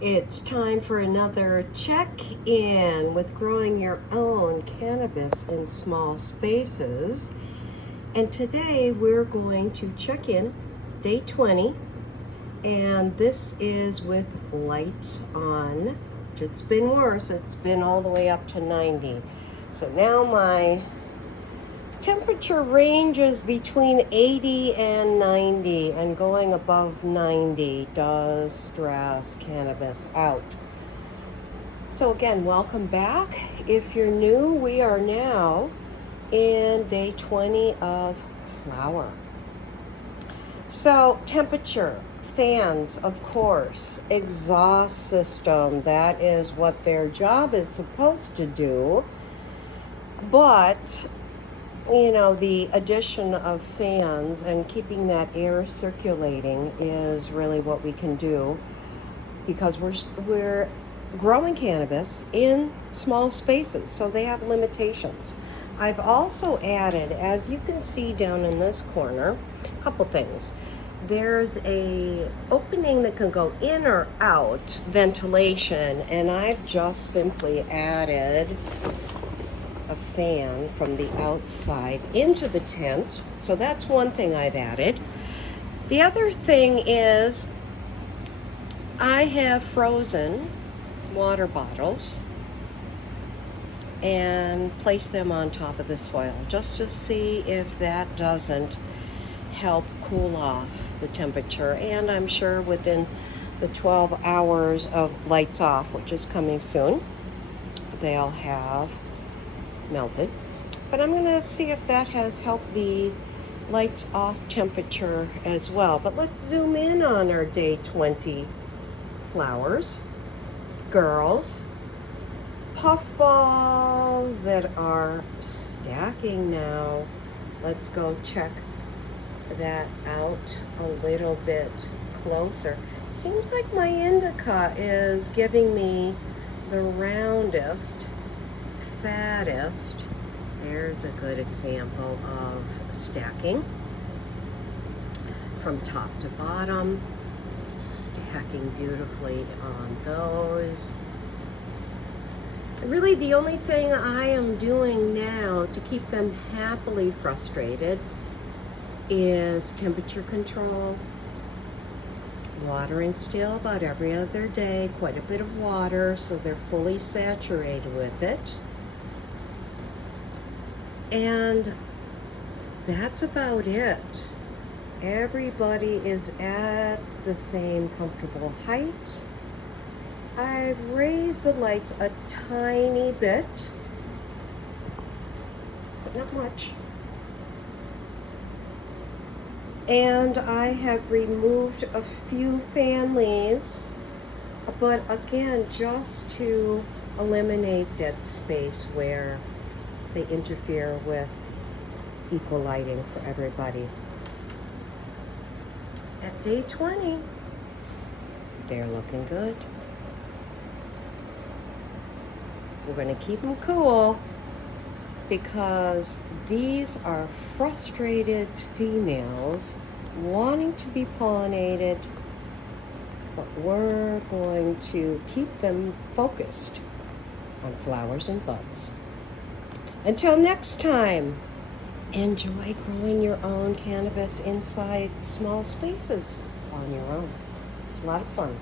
It's time for another check-in with growing your own cannabis in small spaces. And today we're going to check in day 20, and this is with lights on. It's been worse. It's been all the way up to 90. So now my temperature ranges between 80 and 90, and going above 90 does stress cannabis out. So again, welcome back. If you're new, we are now in day 20 of flower. So temperature, fans, of course, exhaust system, that is what their job is supposed to do. But the addition of fans and keeping that air circulating is really what we can do, because we're growing cannabis in small spaces, so they have limitations. I've also added, as you can see down in this corner, a couple things. There's a opening that can go in or out, ventilation, and I've just simply added a fan from the outside into the tent. So that's one thing I've added. The other thing is I have frozen water bottles and placed them on top of the soil just to see if that doesn't help cool off the temperature. And I'm sure within the 12 hours of lights off, which is coming soon, they'll have melted. But I'm going to see if that has helped the lights off temperature as well. But let's zoom in on our day 20 flowers. Girls, puffballs that are stacking now. Let's go check that out a little bit closer. Seems like my indica is giving me the roundest, fattest. There's a good example of stacking from top to bottom, stacking beautifully on those. Really, the only thing I am doing now to keep them happily frustrated is temperature control, watering still about every other day, quite a bit of water so they're fully saturated with it. And that's about it. Everybody is at the same comfortable height. I've raised the lights a tiny bit, but not much. And I have removed a few fan leaves, but again, just to eliminate dead space where they interfere with equal lighting for everybody. At day 20, they're looking good. We're going to keep them cool because these are frustrated females wanting to be pollinated, but we're going to keep them focused on flowers and buds. Until next time, enjoy growing your own cannabis inside small spaces on your own. It's a lot of fun.